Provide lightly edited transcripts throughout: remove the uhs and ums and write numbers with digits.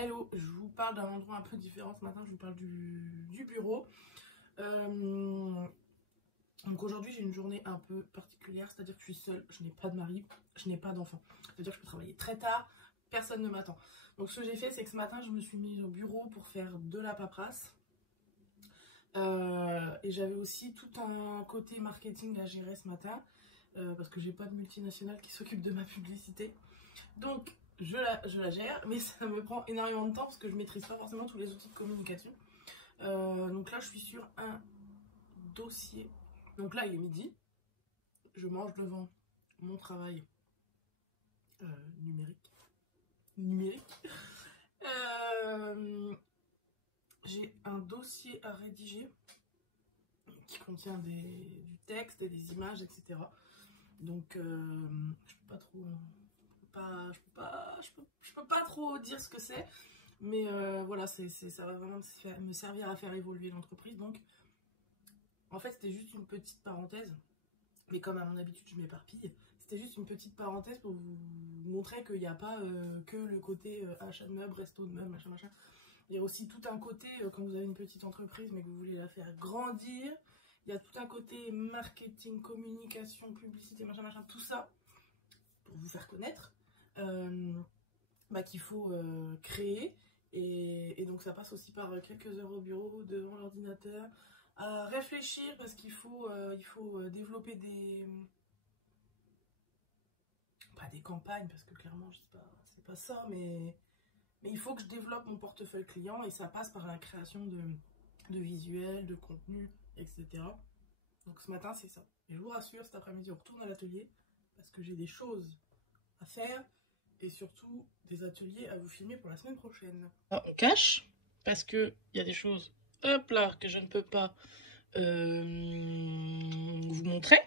Hello, je vous parle d'un endroit un peu différent ce matin, je vous parle du bureau. Donc aujourd'hui j'ai une journée un peu particulière, c'est-à-dire que je suis seule, je n'ai pas de mari, je n'ai pas d'enfant. C'est-à-dire que je peux travailler très tard, personne ne m'attend. Donc ce que j'ai fait, c'est que ce matin je me suis mise au bureau pour faire de la paperasse. Et j'avais aussi tout un côté marketing à gérer ce matin, parce que j'ai pas de multinationale qui s'occupe de ma publicité. Donc je la gère, mais ça me prend énormément de temps parce que je maîtrise pas forcément tous les outils de communication. Donc là je suis sur un dossier. Donc là il est midi, je mange devant mon travail numérique. J'ai un dossier à rédiger qui contient du texte et des images, etc. Donc je peux pas trop, je peux pas trop dire ce que c'est, mais voilà, ça va vraiment me servir à faire évoluer l'entreprise. Donc en fait c'était juste une petite parenthèse, mais comme à mon habitude je m'éparpille, c'était juste une petite parenthèse pour vous montrer qu'il n'y a pas que le côté achat de meubles, resto de meubles, machin machin. Il y a aussi tout un côté, quand vous avez une petite entreprise mais que vous voulez la faire grandir, il y a tout un côté marketing, communication, publicité, machin machin, tout ça pour vous faire connaître, qu'il faut créer. Et donc ça passe aussi par quelques heures au bureau, devant l'ordinateur, à réfléchir parce qu'il faut, développer pas des campagnes, parce que clairement c'est pas ça, mais il faut que je développe mon portefeuille client et ça passe par la création de visuels, de contenu, etc. Donc ce matin c'est ça. Et je vous rassure, cet après-midi on retourne à l'atelier parce que j'ai des choses à faire et surtout des ateliers à vous filmer pour la semaine prochaine. On cache parce que il y a des choses, hop là, que je ne peux pas vous montrer.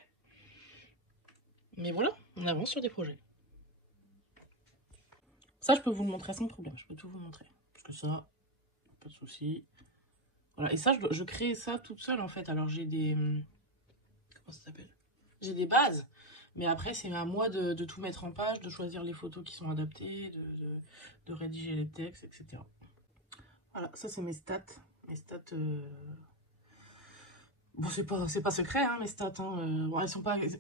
Mais voilà, on avance sur des projets. Ça, je peux vous le montrer sans problème. Je peux tout vous montrer. Parce que ça, pas de souci. Voilà. Et ça, je crée ça toute seule, en fait. Alors, j'ai des... Comment ça s'appelle? J'ai des bases. Mais après, c'est à moi de tout mettre en page, de choisir les photos qui sont adaptées, de rédiger les textes, etc. Voilà, ça, c'est mes stats. Mes stats... Bon, c'est pas secret, hein, mes stats. Hein. Bon, ils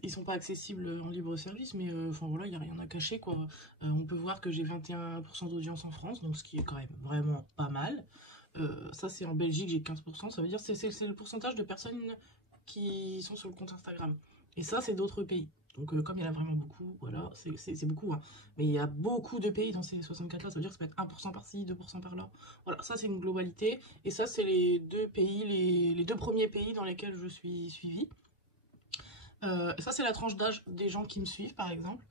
sont pas accessibles en libre service, mais enfin voilà, il n'y a rien à cacher, quoi. On peut voir que j'ai 21% d'audience en France, donc ce qui est quand même vraiment pas mal. Ça, c'est en Belgique, j'ai 15%. Ça veut dire que c'est le pourcentage de personnes qui sont sur le compte Instagram. Et ça, c'est d'autres pays. Donc, comme il y en a vraiment beaucoup, voilà, c'est beaucoup. Hein. Mais il y a beaucoup de pays dans ces 64-là. Ça veut dire que ça peut être 1% par-ci, 2% par-là. Voilà, ça, c'est une globalité. Et ça, c'est les deux pays, les deux premiers pays dans lesquels je suis suivie. Ça, c'est la tranche d'âge des gens qui me suivent, par exemple.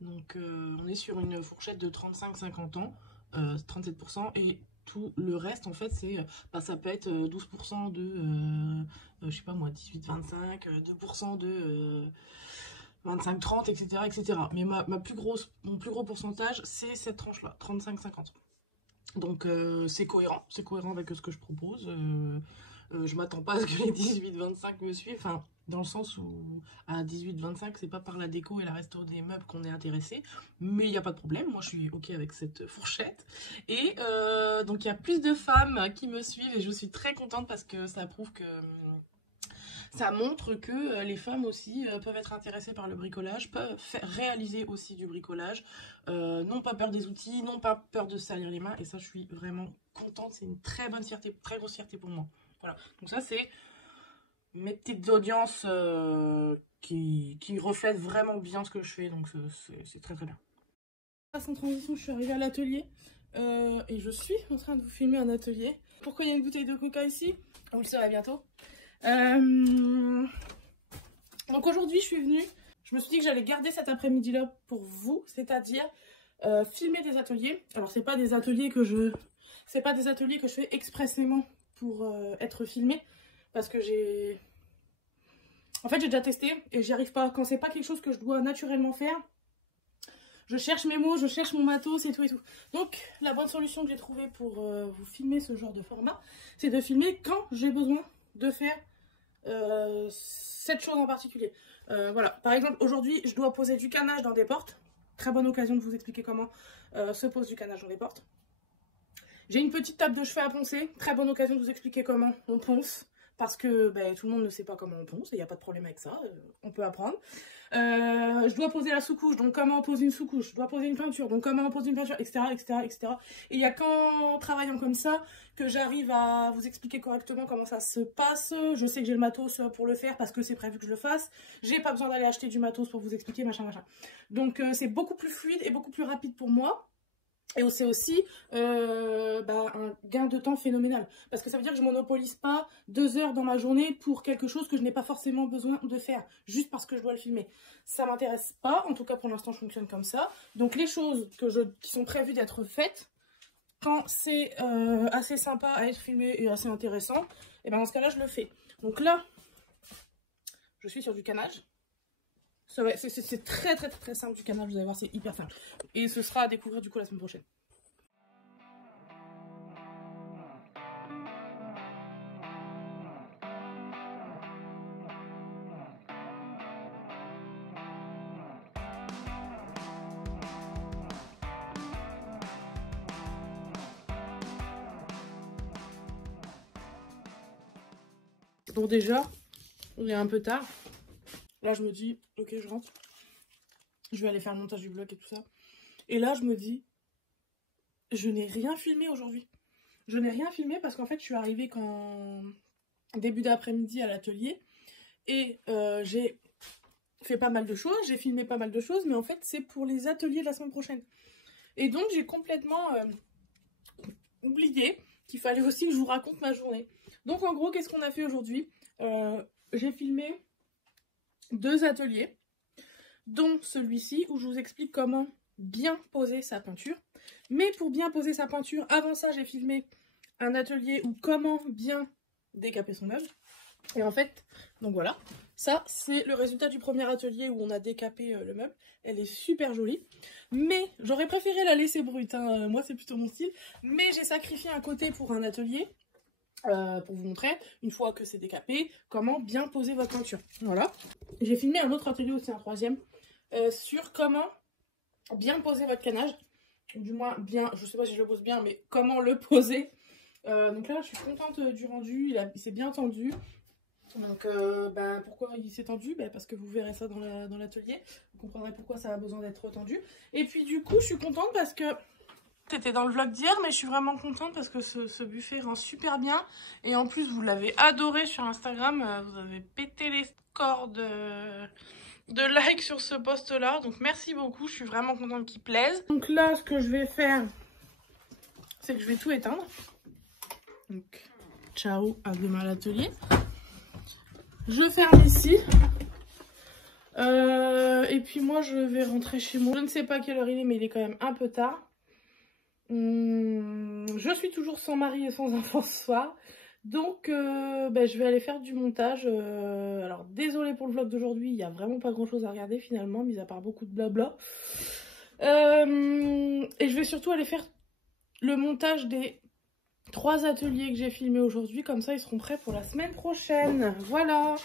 Donc, on est sur une fourchette de 35-50 ans, 37%. Et tout le reste, en fait, ça peut être 12% de, je sais pas moi, 18-25, 2% de 25-30, etc., etc. Mais mon plus gros pourcentage, c'est cette tranche-là, 35-50. Donc, c'est cohérent avec ce que je propose. Je m'attends pas à ce que les 18-25 me suivent, enfin, dans le sens où à 18-25, c'est pas par la déco et la resto des meubles qu'on est intéressé, mais il n'y a pas de problème, moi je suis ok avec cette fourchette. Et donc il y a plus de femmes qui me suivent et je suis très contente parce que ça prouve que ça montre que les femmes aussi peuvent être intéressées par le bricolage, peuvent réaliser aussi du bricolage, n'ont pas peur des outils, n'ont pas peur de se salir les mains, et ça je suis vraiment contente, c'est une très bonne fierté, très grosse fierté pour moi. Voilà, donc ça c'est mes petites audiences qui reflètent vraiment bien ce que je fais, donc c'est très très bien. Sans transition, je suis arrivée à l'atelier et je suis en train de vous filmer un atelier. Pourquoi il y a une bouteille de coca ici? On le saura bientôt. Donc aujourd'hui je suis venue, je me suis dit que j'allais garder cet après-midi là pour vous, c'est-à-dire filmer des ateliers. Alors c'est pas des ateliers que je fais expressément pour être filmé, parce que j'ai déjà testé et j'y arrive pas. Quand c'est pas quelque chose que je dois naturellement faire, je cherche mes mots, je cherche mon matos et tout et tout. Donc la bonne solution que j'ai trouvée pour vous filmer ce genre de format, c'est de filmer quand j'ai besoin de faire cette chose en particulier. Voilà, par exemple aujourd'hui je dois poser du canage dans des portes. Très bonne occasion de vous expliquer comment se pose du canage dans des portes. J'ai une petite table de chevet à poncer. Très bonne occasion de vous expliquer comment on ponce. Parce que tout le monde ne sait pas comment on ponce. Et il n'y a pas de problème avec ça. On peut apprendre. Je dois poser la sous-couche. Donc comment on pose une sous-couche. Je dois poser une peinture. Donc comment on pose une peinture, etc. etc., etc. Et il n'y a qu'en travaillant comme ça que j'arrive à vous expliquer correctement comment ça se passe. Je sais que j'ai le matos pour le faire parce que c'est prévu que je le fasse. J'ai pas besoin d'aller acheter du matos pour vous expliquer, machin, machin. Donc c'est beaucoup plus fluide et beaucoup plus rapide pour moi. Et c'est aussi un gain de temps phénoménal. Parce que ça veut dire que je ne monopolise pas 2 heures dans ma journée pour quelque chose que je n'ai pas forcément besoin de faire. Juste parce que je dois le filmer. Ça ne m'intéresse pas. En tout cas, pour l'instant, je fonctionne comme ça. Donc, les choses qui sont prévues d'être faites, quand c'est assez sympa à être filmé et assez intéressant, et dans ce cas-là, je le fais. Donc là, je suis sur du canage. C'est très très très simple du canal, vous allez voir, c'est hyper simple. Et ce sera à découvrir du coup la semaine prochaine. Donc déjà, il est un peu tard. Là, je me dis, ok, je rentre. Je vais aller faire le montage du vlog et tout ça. Et là, je me dis, je n'ai rien filmé aujourd'hui. Je n'ai rien filmé parce qu'en fait, je suis arrivée qu'en début d'après-midi à l'atelier. Et j'ai fait pas mal de choses, j'ai filmé pas mal de choses. Mais en fait, c'est pour les ateliers de la semaine prochaine. Et donc, j'ai complètement oublié qu'il fallait aussi que je vous raconte ma journée. Donc, en gros, qu'est-ce qu'on a fait aujourd'hui? J'ai filmé 2 ateliers, dont celui-ci où je vous explique comment bien poser sa peinture. Mais pour bien poser sa peinture, avant ça j'ai filmé un atelier où comment bien décaper son œuvre. Et en fait, donc voilà, ça c'est le résultat du premier atelier où on a décapé le meuble. Elle est super jolie, mais j'aurais préféré la laisser brute, hein. Moi c'est plutôt mon style. Mais j'ai sacrifié un côté pour un atelier. Pour vous montrer, une fois que c'est décapé, comment bien poser votre peinture. Voilà. J'ai filmé un autre atelier aussi, un troisième, sur comment bien poser votre canage. Du moins, bien, je sais pas si je le pose bien, mais comment le poser. Donc là, je suis contente du rendu, il s'est bien tendu. Donc, pourquoi il s'est tendu? Parce que vous verrez ça dans l'atelier. Vous comprendrez pourquoi ça a besoin d'être tendu. Et puis du coup, je suis contente parce que c'était dans le vlog d'hier, mais je suis vraiment contente parce que ce buffet rend super bien. Et en plus, vous l'avez adoré sur Instagram. Vous avez pété les scores de likes sur ce post-là. Donc, merci beaucoup. Je suis vraiment contente qu'il plaise. Donc là, ce que je vais faire, c'est que je vais tout éteindre. Donc, ciao, à demain à l'atelier. Je ferme ici. Et puis moi, je vais rentrer chez moi. Je ne sais pas quelle heure il est, mais il est quand même un peu tard. Je suis toujours sans mari et sans enfant ce soir. Donc je vais aller faire du montage. Alors désolée pour le vlog d'aujourd'hui, il n'y a vraiment pas grand chose à regarder finalement, mis à part beaucoup de blabla. Et je vais surtout aller faire le montage des 3 ateliers que j'ai filmés aujourd'hui. Comme ça ils seront prêts pour la semaine prochaine. Voilà.